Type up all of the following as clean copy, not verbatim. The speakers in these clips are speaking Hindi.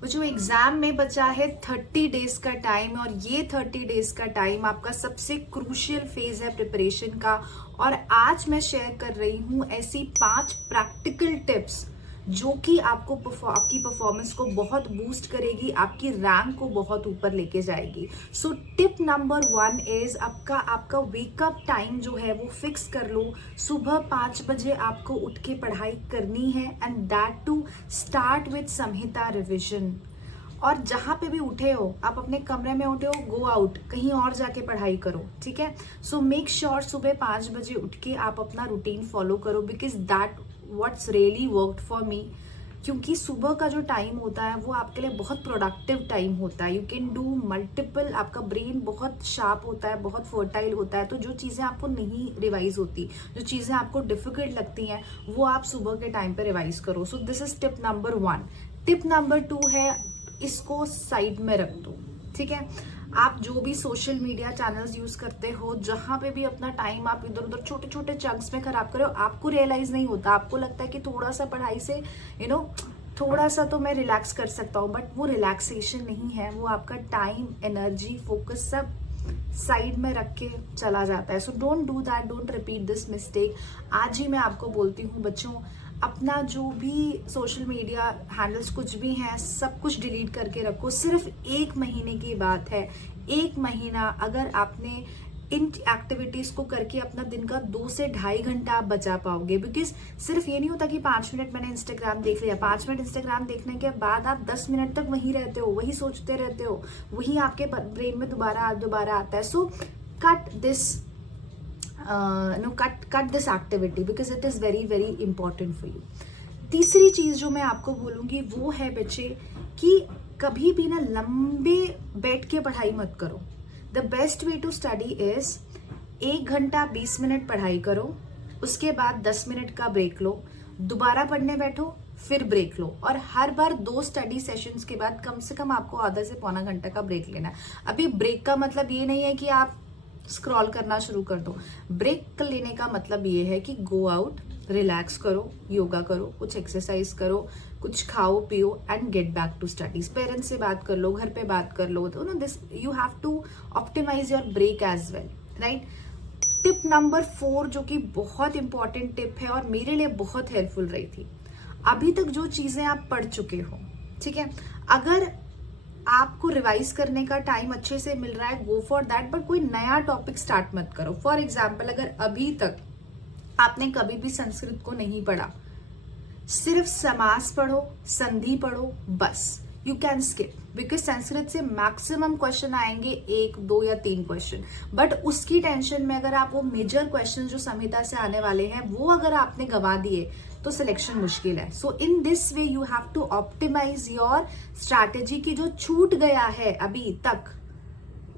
जो एग्जाम में बचा है 30 डेज का टाइम, और ये 30 डेज का टाइम आपका सबसे क्रूशियल फेज है प्रिपरेशन का। और आज मैं शेयर कर रही हूँ ऐसी 5 प्रैक्टिकल टिप्स जो कि आपको आपकी परफॉर्मेंस को बहुत बूस्ट करेगी, आपकी रैंक को बहुत ऊपर लेके जाएगी। सो टिप नंबर 1 इज आपका वेकअप टाइम जो है वो फिक्स कर लो। सुबह 5 बजे आपको उठ के पढ़ाई करनी है, and that to start with Sanhita revision. और जहाँ पे भी उठे हो, आप अपने कमरे में उठे हो, गो आउट, कहीं और जाके पढ़ाई करो, ठीक है। सो मेक श्योर सुबह 5 बजे उठ के आप अपना रूटीन फॉलो करो, because that what's really worked for me. क्योंकि सुबह का जो टाइम होता है वो आपके लिए बहुत प्रोडक्टिव टाइम होता है। यू कैन डू मल्टीपल, आपका ब्रेन बहुत शार्प होता है, बहुत फर्टाइल होता है। तो जो चीज़ें आपको नहीं रिवाइज होती, जो चीज़ें आपको डिफिकल्ट लगती हैं, वो आप सुबह के टाइम पे रिवाइज करो। So this is tip number 1। Tip number 2 है, इसको साइड में रख दो, ठीक है। आप जो भी सोशल मीडिया चैनल्स यूज करते हो, जहां पे भी अपना टाइम आप इधर उधर छोटे छोटे चंक्स में खराब करो, आपको रियलाइज नहीं होता। आपको लगता है कि थोड़ा सा पढ़ाई से थोड़ा सा तो मैं रिलैक्स कर सकता हूँ, बट वो रिलैक्सेशन नहीं है, वो आपका टाइम, एनर्जी, फोकस सब साइड में रख के चला जाता है। So don't do that, don't repeat this mistake. आज ही मैं आपको बोलती हूँ बच्चों, अपना जो भी सोशल मीडिया हैंडल्स कुछ भी हैं, सब कुछ डिलीट करके रखो। सिर्फ 1 महीने की बात है। 1 महीना अगर आपने इन एक्टिविटीज को करके अपना दिन का 2 से ढाई घंटा आप बचा पाओगे। बिकॉज सिर्फ ये नहीं होता कि 5 मिनट मैंने इंस्टाग्राम देख लिया, 5 मिनट इंस्टाग्राम देखने के बाद आप 10 मिनट तक वहीं रहते हो, वही सोचते रहते हो, वही आपके ब्रेन में दोबारा आता है। So cut this cut this activity because it is very very important for you. तीसरी चीज जो मैं आपको बोलूंगी वो है बच्चे कि कभी भी ना लंबे बैठ के पढ़ाई मत करो। The best way to study is 1 घंटा 20 मिनट पढ़ाई करो, उसके बाद 10 मिनट का ब्रेक लो, दोबारा पढ़ने बैठो, फिर ब्रेक लो। और हर बार 2 स्टडी सेशंस के बाद कम से कम आपको आधा से पौना घंटा का ब्रेक लेना है। अभी ब्रेक का मतलब ये नहीं है कि आप स्क्रॉल करना शुरू कर दो। ब्रेक लेने का मतलब ये है कि गो आउट, रिलैक्स करो, योगा करो, कुछ एक्सरसाइज करो, कुछ खाओ पियो, and get back to studies. Parents से बात कर लो, घर पे बात कर लो, तो this you have to optimise your break as well, right. Tip number 4 जो कि बहुत इंपॉर्टेंट टिप है और मेरे लिए बहुत हेल्पफुल रही थी। अभी तक जो चीजें आप पढ़ चुके हो, ठीक है, अगर आपको रिवाइज करने का टाइम अच्छे से मिल रहा है, गो फॉर दैट, बट कोई नया टॉपिक स्टार्ट मत करो। फॉर एग्जाम्पल, अगर अभी तक आपने कभी भी संस्कृत को नहीं पढ़ा, सिर्फ समास पढ़ो, संधि पढ़ो, बस you can skip, because Sanskrit से मैक्सिमम क्वेश्चन आएंगे 1, 2 या 3 क्वेश्चन। बट उसकी टेंशन में अगर आप वो मेजर क्वेश्चन जो संहिता से आने वाले हैं वो अगर आपने गंवा दिए तो सिलेक्शन मुश्किल है। So in this way you have to optimise your strategy की जो छूट गया है अभी तक,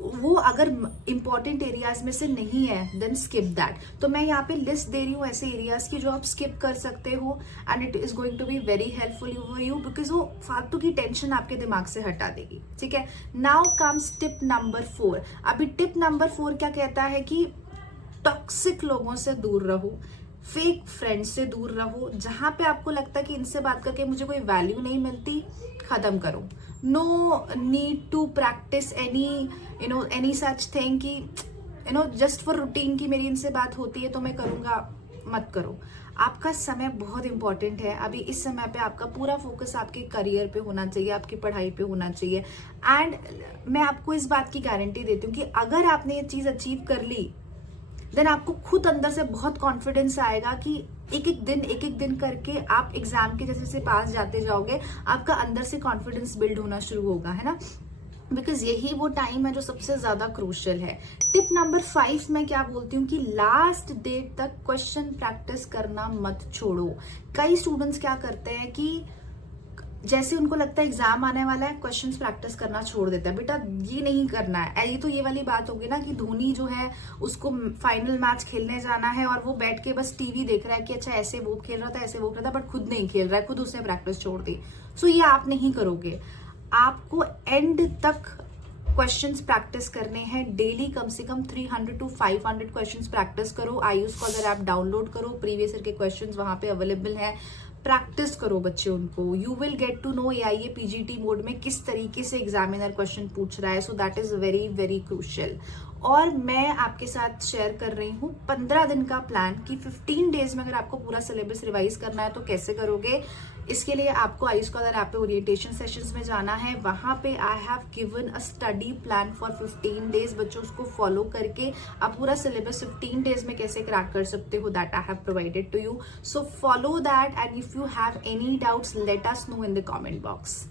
वो अगर इंपॉर्टेंट एरियाज में से नहीं है देन स्किप दैट। तो मैं यहाँ पे लिस्ट दे रही हूँ ऐसे एरियाज की जो आप स्किप कर सकते हो, and it is going to be very helpful for you, because वो फालतू की टेंशन आपके दिमाग से हटा देगी, ठीक है। Now comes tip number 4। अभी टिप नंबर 4 क्या कहता है कि टॉक्सिक लोगों से दूर रहो, फेक फ्रेंड्स से दूर रहो। जहां पे आपको लगता है कि इनसे बात करके मुझे कोई वैल्यू नहीं मिलती, खत्म करो। No need to practise any such thing कि जस्ट फॉर रूटीन की मेरी इनसे बात होती है तो मैं करूंगा, मत करो। आपका समय बहुत इंपॉर्टेंट है। अभी इस समय पे आपका पूरा फोकस आपके करियर पे होना चाहिए, आपकी पढ़ाई पे होना चाहिए। एंड मैं आपको इस बात की गारंटी देती हूँ कि अगर आपने ये चीज अचीव कर ली, देन आपको खुद अंदर से बहुत कॉन्फिडेंस आएगा कि एक एक दिन करके आप एग्जाम के जैसे पास जाते जाओगे, आपका अंदर से कॉन्फिडेंस बिल्ड होना शुरू होगा, है ना। बिकॉज यही वो टाइम है जो सबसे ज्यादा क्रूशियल है। टिप नंबर 5 मैं क्या बोलती हूँ कि लास्ट डेट तक क्वेश्चन प्रैक्टिस करना मत छोड़ो। कई स्टूडेंट्स क्या करते हैं कि जैसे उनको लगता है एग्जाम आने वाला है, क्वेश्चंस प्रैक्टिस करना छोड़ देता है। बेटा ये नहीं करना है। ये तो ये वाली बात होगी ना कि धोनी जो है उसको फाइनल मैच खेलने जाना है और वो बैठ के बस टीवी देख रहा है कि अच्छा ऐसे वो खेल रहा था, ऐसे वो खेल रहा था, बट खुद नहीं खेल रहा है, खुद उसने प्रैक्टिस छोड़ दी। सो ये आप नहीं करोगे। आपको एंड तक क्वेश्चंस प्रैक्टिस करने हैं। डेली कम से कम 300 to 500 क्वेश्चंस प्रैक्टिस करो। आयुष को अगर आप डाउनलोड करो, प्रीवियस ईयर के क्वेश्चंस वहां पे अवेलेबल हैं। प्रैक्टिस करो बच्चे उनको. You will get to know AIA PGT mode में किस तरीके से एग्जामिनर क्वेश्चन पूछ रहा है. So that is very very crucial. और मैं आपके साथ शेयर कर रही हूँ 15 दिन का प्लान कि 15 डेज में अगर आपको पूरा सिलेबस रिवाइज करना है तो कैसे करोगे. इसके लिए आपको आई स्कॉलर ऐप पे ओरिएंटेशन सेशंस में जाना है. वहां पे I have given a study plan for 15 days. बच्चों उसको फॉलो करके आप पूरा सिलेबस 15 डेज में कैसे क्रैक कर सकते हो, that I have provided to you. So follow that, and if you have any doubts let us know in the comment box.